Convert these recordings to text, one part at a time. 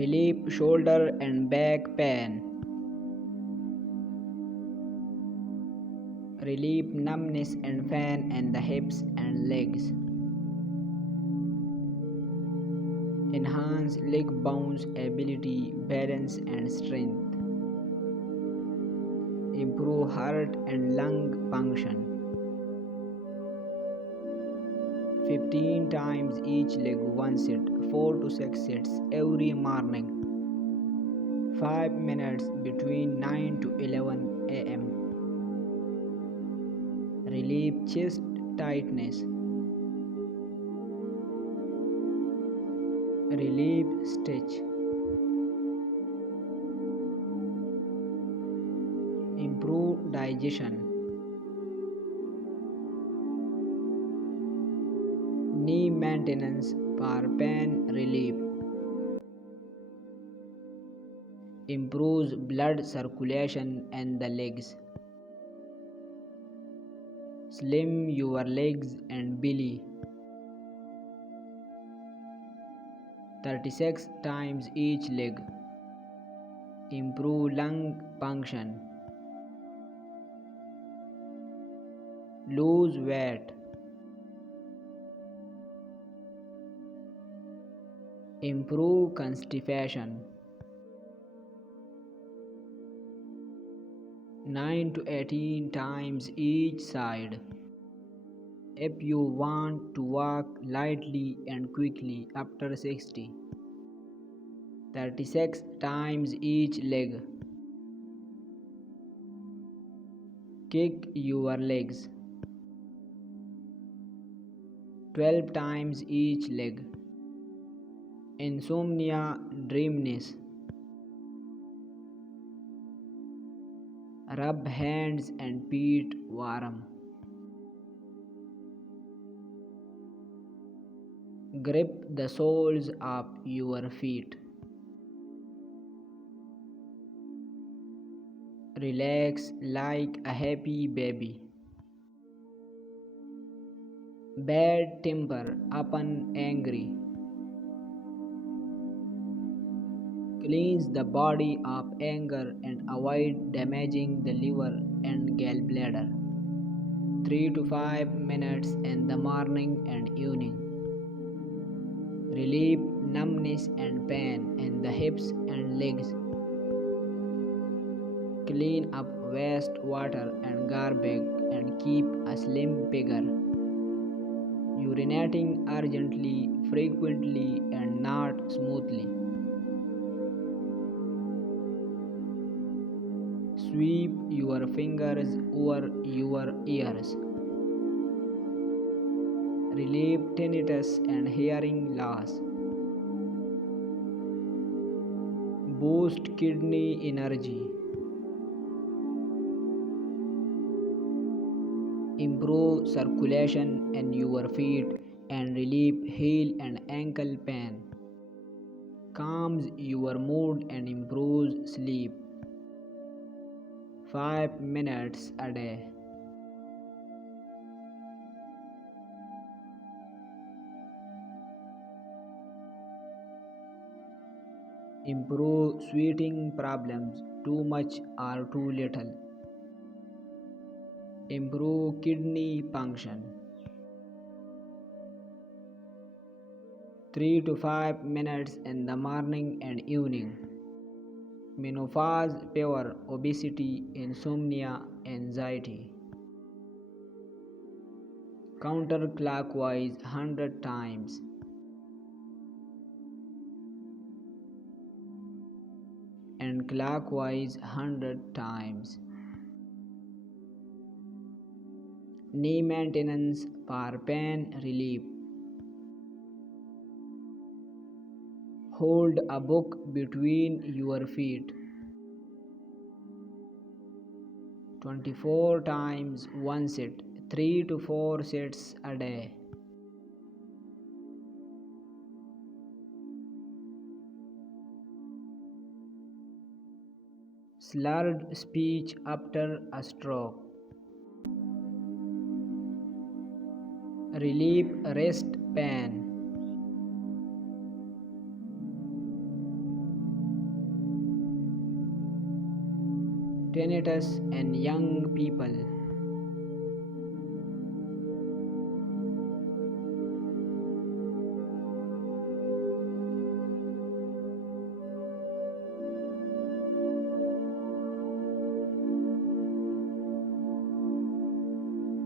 Relieve shoulder and back pain. Relieve numbness and pain in the hips and legs. Enhance leg bones ability, balance and strength. Improve heart and lung function. 15 times each leg one set, 4 to 6 sets every morning. 5 minutes between 9 to 11 am. Relieve chest tightness. Relieve stitch. Improve digestion. Knee maintenance for pain relief. Improves blood circulation in the legs. Slim your legs and belly. 36 times each leg. Improve lung function. Lose weight. Improve constipation. 9 to 18 times each side. If you want to walk lightly and quickly after 60. 36 times each leg. Kick your legs. 12 times each leg. Insomnia, dreaminess. Rub hands and feet warm. Grip the soles of your feet. Relax like a happy baby. Bad temper, often angry. Cleanse the body of anger and avoid damaging the liver and gallbladder. 3 to 5 minutes in the morning and evening. Relieve numbness and pain in the hips and legs. Clean up waste water and garbage and keep a slim figure. Urinating urgently, frequently and not smoothly. Sweep your fingers over your ears. Relieve tinnitus and hearing loss. Boost kidney energy. Improve circulation in your feet and relieve heel and ankle pain. Calms your mood and improves sleep. 5 minutes a day. Improve sweating problems, too much or too little. Improve kidney function. 3 to 5 minutes in the morning and evening. Menopause, fever, obesity, insomnia, anxiety. Counterclockwise 100 times. And clockwise 100 times. Knee maintenance for pain relief. Hold a book between your feet. 24 times one set, 3 to 4 sets a day. Slurred speech after a stroke. Relieve wrist pain. Tinnitus in young people.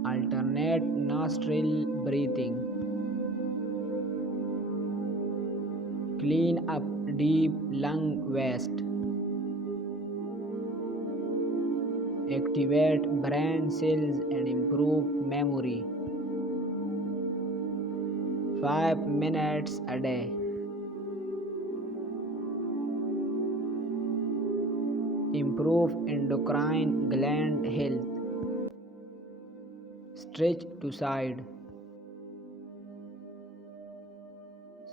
Alternate nostril breathing. Clean up deep lung waste. Activate brain cells and improve memory. 5 minutes a day. Improve endocrine gland health. Stretch to side.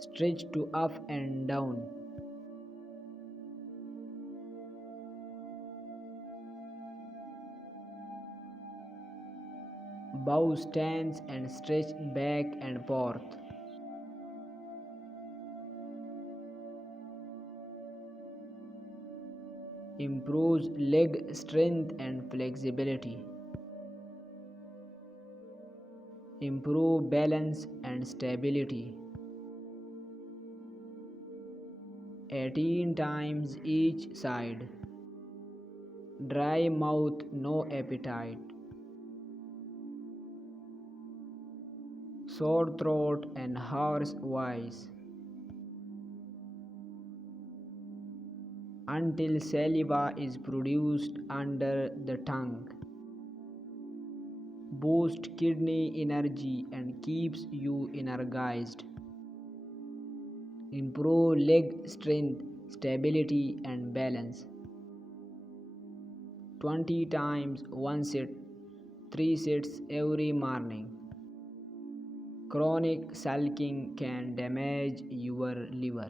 Stretch to up and down. Bow stance and stretch back and forth. Improves leg strength and flexibility. Improve balance and stability. 18 times each side. Dry mouth, no appetite. Sore throat and hoarse voice. Until saliva is produced under the tongue. Boosts kidney energy and keeps you energized. Improve leg strength, stability and balance. 20 times one set, 3 sets every morning. Chronic sulking can damage your liver.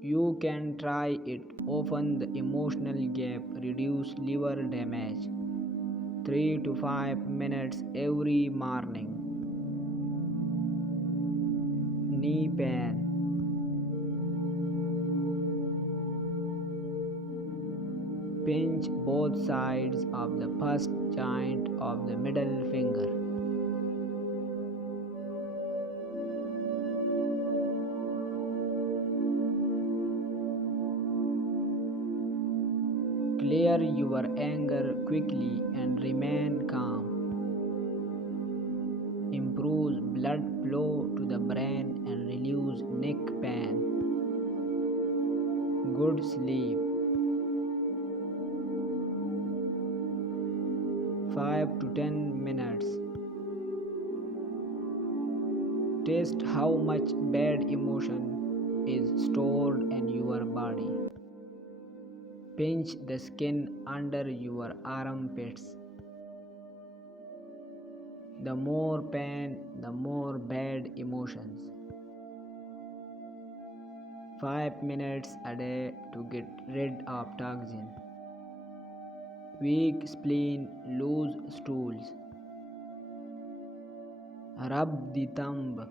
You can try it. Open the emotional gap, reduce liver damage. 3 to 5 minutes every morning. Knee pain. Pinch both sides of the first joint of the middle finger. Clear your anger quickly and remain calm. Improves blood flow to the brain and relieves neck pain. Good sleep. 5 to 10 minutes. Test how much bad emotion is stored in your body. Pinch the skin under your armpits. The more pain, the more bad emotions. 5 minutes a day to get rid of toxin. Weak spleen, loose stools. Rub the thumb.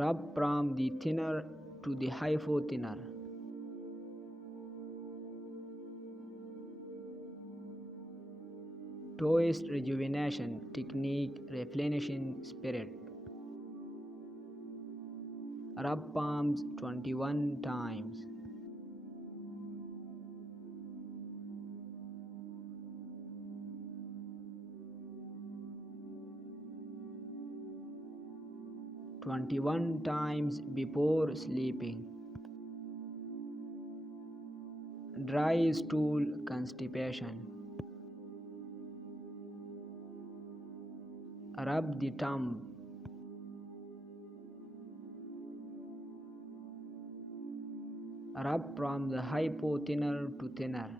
Rub from the thinner to the hypothinner. Toast rejuvenation technique, replenishing spirit. Rub palms 21 times. "21 times before sleeping." Dry stool constipation. Rub the thumb. Rub from the hypothinner to thinner.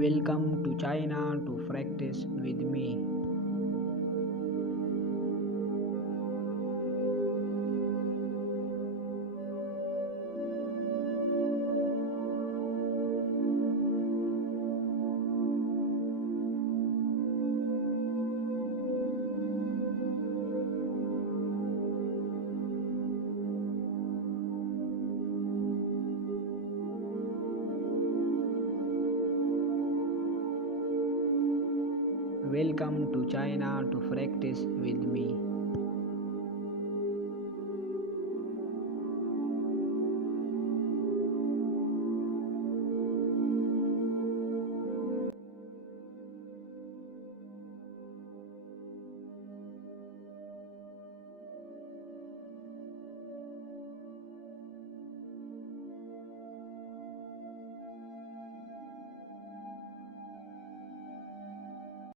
Welcome to China to practice with me. Welcome to China to practice with me.